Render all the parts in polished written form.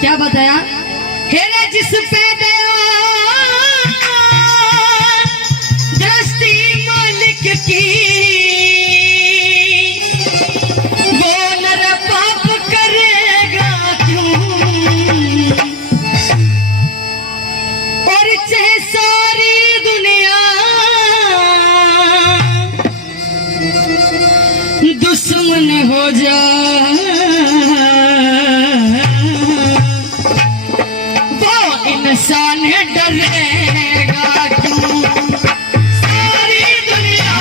क्या बताया? हेरे जिस पे दया दृष्टि मालिक की, वो नर पाप करेगा क्यों? और चाहे सारी दुनिया दुश्मन हो जाए, वो इंसान डरेगा क्यों? सारी दुनिया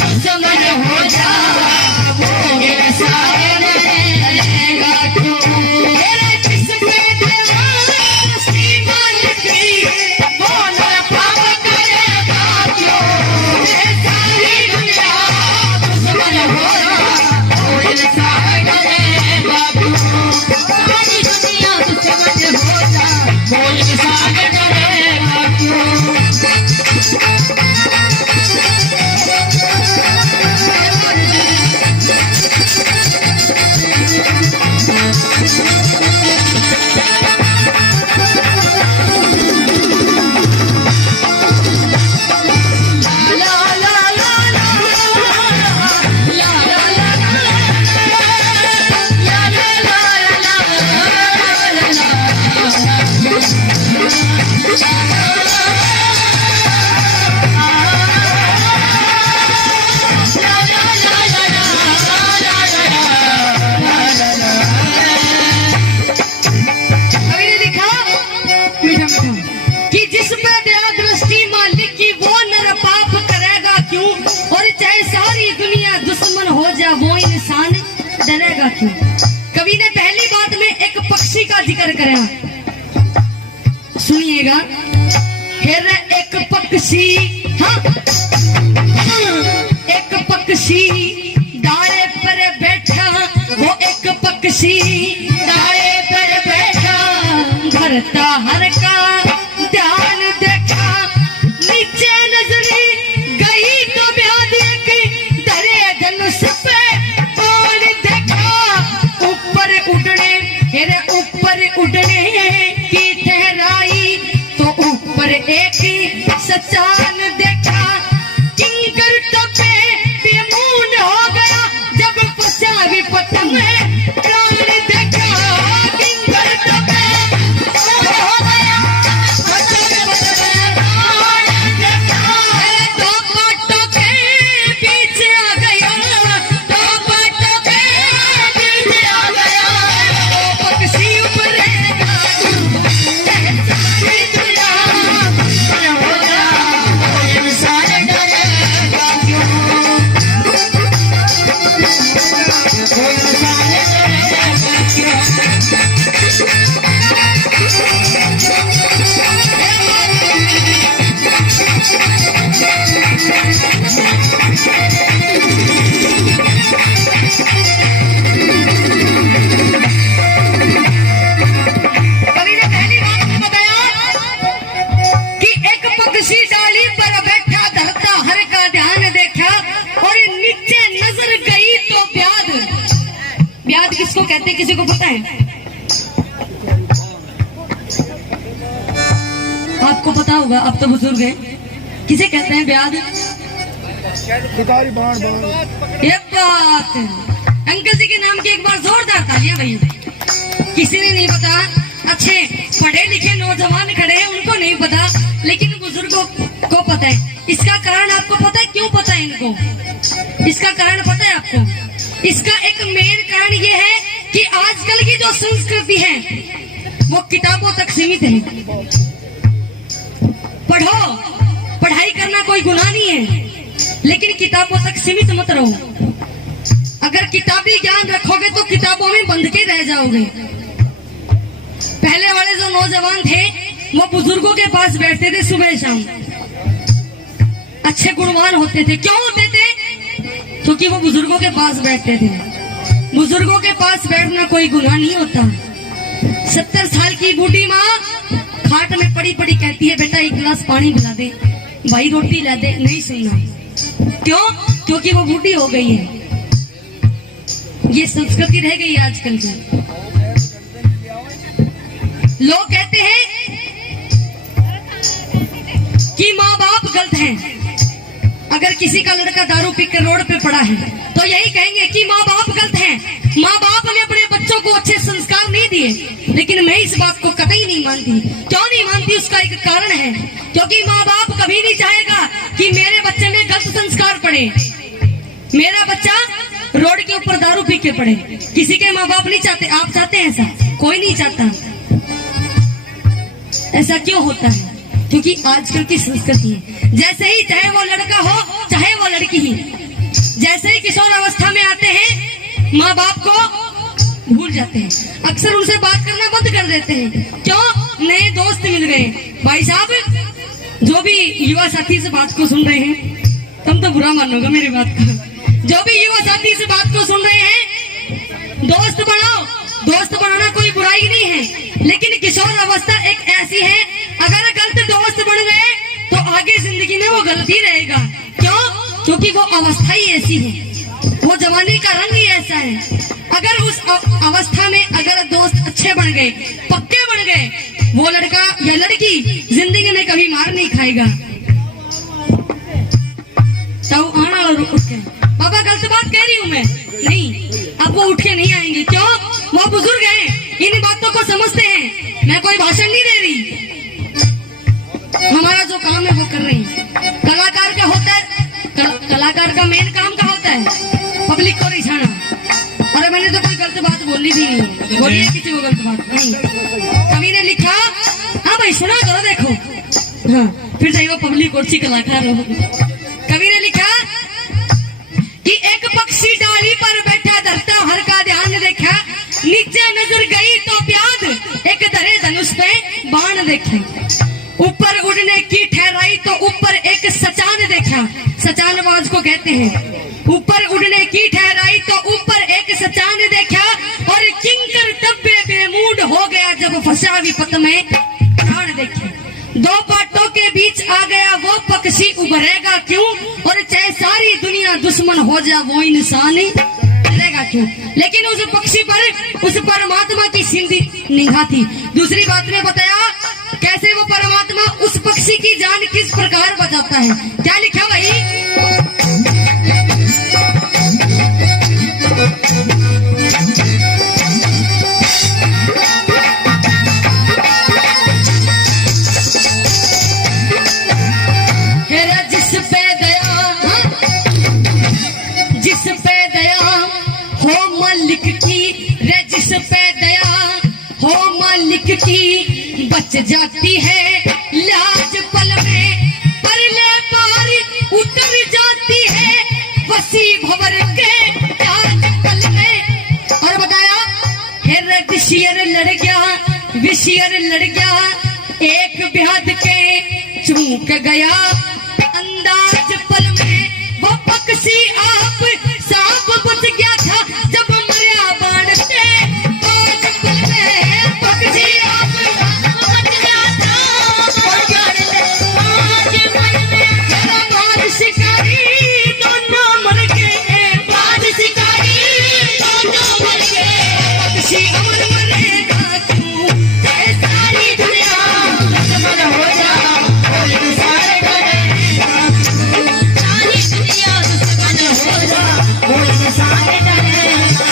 दुश्मन हो जाए, वो इंसान डरेगा क्यों? मेरे जिस पे दया दृष्टि मालिक की, वो नर पाप करेगा क्यों? सारी दुनिया दुश्मन हो जाए, वो इंसान डरेगा क्यों? सारी दुनिया दुश्मन हो जाए, वो इंसान डरेगा क्यों? ला ला ला ला ला ला कवि ने लिखा मीठा मीठा कि जिस पे दया दृष्टि मालिक की, वो नर पाप करेगा क्यों? और चाहे सारी दुनिया दुश्मन हो जाए, वो इंसान डरेगा क्यों? कवि ने पहली बात में एक पक्षी का जिक्र कराया, सुनिएगा। फिर एक पक्षी, हाँ एक पक्षी डाले पर बैठा, वो एक पक्षी डाले पर बैठा, धरता हर का ध्यान देखा, नीचे नजरी गई तो ब्याद एक धरे धनुष पे और देखा, ऊपर उड़ने, हेरे ऊपर उड़ने की ठहराई, तो ऊपर एक सचान देखा, किंकर तपे बेमून हो गया, जब फंसा विपत में प्राण देखा, किंकर तपे हो गया, फंसा विपत में प्राण देखा, दो बाटों के पीछे आ गया, दो बाटों के पीछे आ गया, वो पक्षी उड़ेगा सारी दुनिया हो जा, वो इंसान डरेगा क्यों? वो इंसान डरेगा क्यों? कवि ने पहली बात में बताया कि एक पक्षी डाली पर बैठा, धरता हर का ध्यान देखा, और नीचे नजर गई तो ब्याद, ब्याद किसको कहते हैं, किसी को पता है? आपको पता होगा, आप तो बुजुर्ग हैं। किसे कहते हैं ब्याद? एक बात, अंकल जी के नाम की एक बार जोरदार तालियां भाई। किसी ने नहीं पता, अच्छे पढ़े लिखे नौजवान खड़े हैं, उनको नहीं पता, लेकिन बुजुर्गों को पता है। इसका कारण आपको पता है? क्यों पता है इनको? इसका कारण पता है आपको? इसका एक मेन कारण ये है कि आजकल की जो संस्कृति है वो किताबों तक सीमित है। पढ़ो, पढ़ाई करना कोई गुनाह नहीं है, लेकिन किताबों तक सीमित मत रहो। अगर किताबी ज्ञान रखोगे तो किताबों में बंध के रह जाओगे। पहले वाले जो नौजवान थे वो बुजुर्गों के पास बैठते थे सुबह शाम, अच्छे गुणवान होते थे। क्यों होते थे? क्योंकि वो बुजुर्गों के पास बैठते थे। बुजुर्गों के पास बैठना कोई गुनाह नहीं होता। 70 साल की बूढ़ी माँ खाट में पड़ी पड़ी कहती है, बेटा एक गिलास पानी पिला दे, भाई रोटी ला दे। नहीं सुनना। क्यों? क्योंकि वो बूढ़ी हो गई है। ये संस्कृति रह गई है आजकल की। हैं अगर किसी का लड़का दारू पी कर रोड पे पड़ा है तो यही कहेंगे कि माँ बाप गलत हैं, माँ बाप ने अपने बच्चों को अच्छे संस्कार नहीं दिए। लेकिन मैं इस बात को कतई नहीं मानती। क्यों नहीं मानती? उसका एक कारण है, क्योंकि माँ बाप कभी नहीं चाहेगा कि मेरे बच्चे में गलत संस्कार पड़े, मेरा बच्चा रोड के ऊपर दारू पी के पड़े। किसी के माँ बाप नहीं चाहते। आप चाहते हैं ऐसा? कोई नहीं चाहता। ऐसा क्यों होता है? क्योंकि आजकल की संस्कृति है, जैसे ही चाहे वो लड़का हो चाहे वो लड़की ही, जैसे ही किशोर अवस्था में आते हैं माँ बाप को भूल जाते हैं, अक्सर उनसे बात करना बंद कर देते हैं। क्यों? नए दोस्त मिल गए। भाई साहब, जो भी युवा साथी से बात को सुन रहे हैं, तुम तो बुरा मानोगे मेरी बात का, जो भी युवा साथी से बात को सुन रहे हैं, दोस्त बनाओ। दोस्त बनाना कोई बुराई नहीं है, लेकिन किशोर अवस्था एक ऐसी है, अगर गलत दोस्त बन गए तो आगे जिंदगी में वो गलती रहेगा। क्यों? क्योंकि वो अवस्था ही ऐसी है, वो जवानी का रंग ही ऐसा है। अगर उस अवस्था में अगर दोस्त अच्छे बन गए, पक्के बन गए, वो लड़का या लड़की जिंदगी में कभी मार नहीं खाएगा। तो आना और उठ के, बाबा गलत बात कह रही हूँ मैं? नहीं, अब वो उठ के नहीं आएंगे। क्यों? वो बुजुर्ग हैं, इन बातों को समझते हैं। मैं कोई भाषण नहीं दे रही, हमारा जो काम है वो कर रहे हैं। कलाकार का होता है, कलाकार का मेन काम क्या होता है? पब्लिक को रिझाना। अरे मैंने तो कोई गलत बात बोली भी नहीं, बोलिए किसी को गलत बात नहीं। कवि ने लिखा, हाँ भाई सुना करो, देखो हाँ, फिर चाहे वो पब्लिक और सी कलाकार हो। कवि ने लिखा कि एक पक्षी डाली पर बैठा धरता हर का ध्यान देखा, नीचे नजर गई तो प्याद, एक धरे धनुष पे बाण देखे, ऊपर उड़ने की ठहराई तो ऊपर एक सचान देखा। सचानबाज को कहते हैं। ऊपर उड़ने की ठहराई तो ऊपर एक सचान देखा, और किंकर तब्बे बेमूड हो गया जब फंसा विपत में प्राण देखे। दो पाटों के बीच आ गया वो पक्षी, उभरेगा क्यों? और चाहे सारी दुनिया दुश्मन हो जाए वो इंसान डरेगा क्यों? लेकिन उस पक्षी पर उस परमात्मा की सीधी निगाह थी। दूसरी बात में बताया कैसे वो परमात्मा उस पक्षी की जान किस प्रकार बचाता है। क्या लिखा भाई? जिस पे दया हो मालिक की, रे जिस पे दया हो मालिक की, बच जाती है लाज पल में, परले पार उतर जाती है वसी भंवर के लाज पल में। और बताया हेर विशियर लड़ गया एक ब्याद के चूक गया अंदाज पल में, वो पक्षी आप सांप बच गया था जब मरिया बाण से आज पल में, पक्षी आप बच गया था आज पल में। बाज शिकारी दोनों मर गए, बाज शिकारी दोनों मर गए, पक्षी अमर मरेगा क्यों? चाहे सारी दुनिया दुश्मन हो जा, कोई सारे डरेगा, सारी दुनिया दुश्मन हो जा, कोई सारे डरेगा।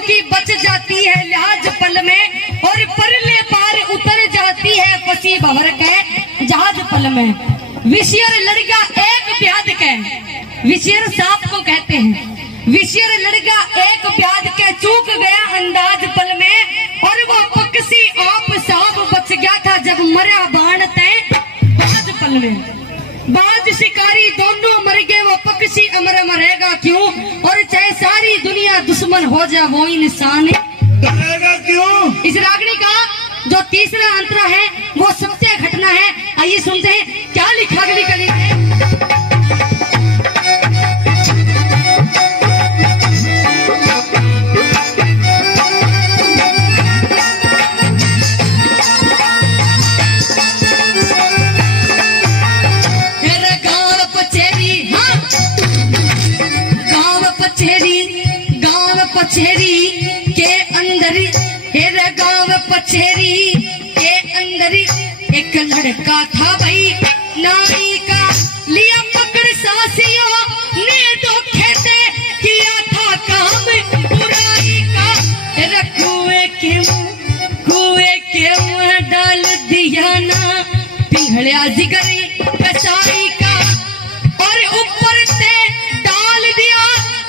की बच जाती है लाज पल में, और परले पार उतर जाती है फंसी भंवर के जहाज पल में। विशियर लड़का एक ब्याद के, विशियर सांप को कहते हैं, विशियर लड़का एक ब्याद के चूक गया अंदाज पल में, और वो पक्षी आप सांप बच गया था जब मरा बाण तय बाज पल में। बाज शिकारी दोनों मर गए, वो पक्षी अमर मरेगा क्यों? और चाहे सारी दुनिया दुश्मन हो जाए वो इंसान डरेगा क्यों? इस रागनी का जो तीसरा अंतरा है वो सत्य घटना है। आइए सुनते हैं क्या लिखा अगली कली में। अंदर एक लड़का था भाई नाई का, लिया पकड़ सासियों ने धोखे से किया था काम बुराई का। कुएं के मुंह डाल दिया ना पिघलिया जिगर कसाई का, और ऊपर से डाल दिया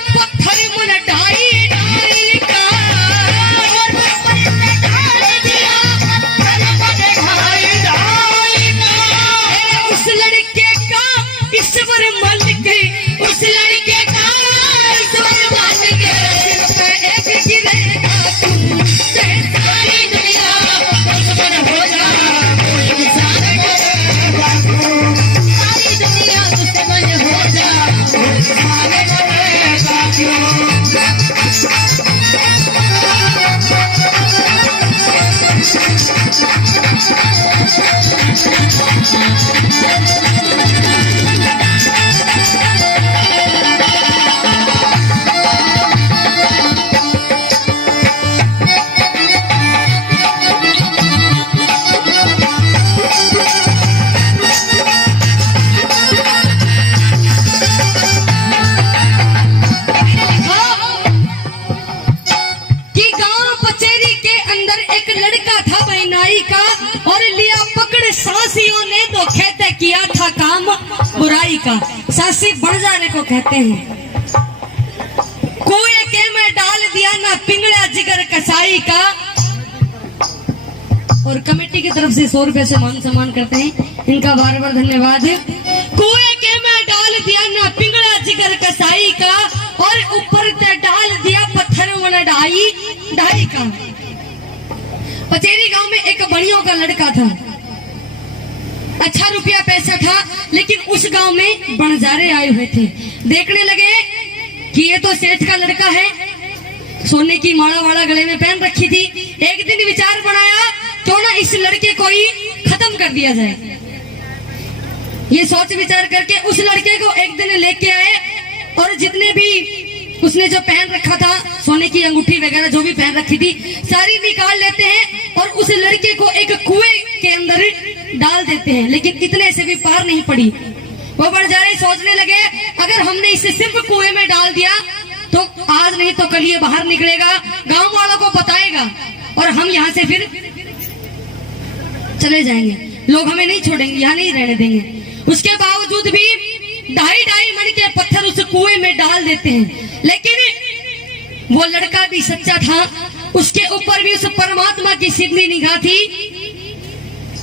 पत्थर मुन ढाई ढाई का, और ऊपर से डाल दिया पत्थर मुन ढाई ढाई का। उस लड़के का ईश्वर मालिक, उस लड़के का ईश्वर मालिक, सिर पे एक गिरेगा तू सारी दुनिया दुश्मन हो जा, इंसान बनेगा तू सारी दुनिया दुश्मन हो जा, इंसान बनेगा क्यों। सासियों ने धोखे से किया था काम बुराई का, सासी बढ़ जाने को कहते हैं। कुएं के में डाल दिया ना पिंगला जिगर कसाई का। और कमेटी की तरफ से 100 रुपए से मान सम्मान करते हैं, इनका बार बार धन्यवाद। कुएं के में डाल दिया ना पिंगला जिगर कसाई का, और ऊपर से डाल दिया पत्थर वाला ढाई ढाई का। पचेरी गांव में एक बड़ियों का लड़का था, अच्छा रुपया पैसा था, लेकिन उस गांव में बंजारे आए हुए थे। देखने लगे कि ये तो सेठ का लड़का है, सोने की माला वाला गले में पहन रखी थी। एक दिन विचार बनाया क्यों ना इस लड़के को ही खत्म कर दिया जाए। ये सोच विचार करके उस लड़के को एक दिन लेके आए, और जितने भी उसने जो पहन रखा था, सोने की अंगूठी वगैरह जो भी पहन रखी थी, सारी निकाल लेते हैं और उस लड़के को एक कुएं के अंदर डाल देते हैं। लेकिन इतने से भी पार नहीं पड़ी। वो बंजारे सोचने लगे अगर हमने इसे सिर्फ कुएं में डाल दिया तो आज नहीं तो कल ये बाहर निकलेगा, गांव वालों को बताएगा और हम यहाँ से फिर चले जाएंगे, लोग हमें नहीं छोड़ेंगे, यहाँ नहीं रहने देंगे। उसके बावजूद भी 2.5 मन के पत्थर उस कुएं में डाल देते हैं। लेकिन वो लड़का भी सच्चा था, उसके ऊपर भी उस परमात्मा की सीधी निगाह थी।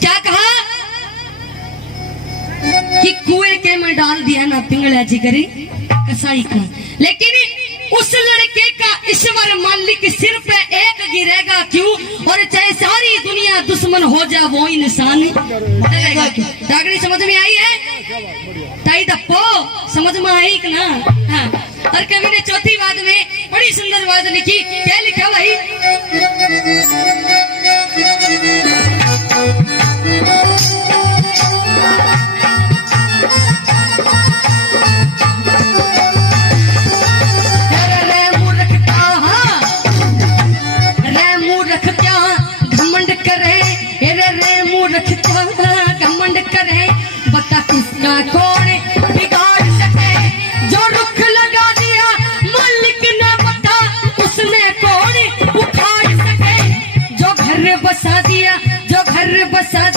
क्या कहा कि कुएं के में डाल दिया ना पिंगला जिगरी कसाई का। लेकिन उस लड़के का ईश्वर मालिक सिर पे एक गिरेगा क्यों, और चाहे सारी दुनिया दुश्मन हो जा वो इंसान चलेगा क्यों। डागड़ी समझ में आई है? ताई दप्पो समझ में आई कि ना? हाँ। और कवि ने चौथी बात में बड़ी सुंदर बात लिखी। क्या लिखा भाई? कौन बिगाड़ सके जो रुख लगा दिया मालिक ने बता, उसने कौन उखाड़ सके जो घर बसा दिया, जो घर बसा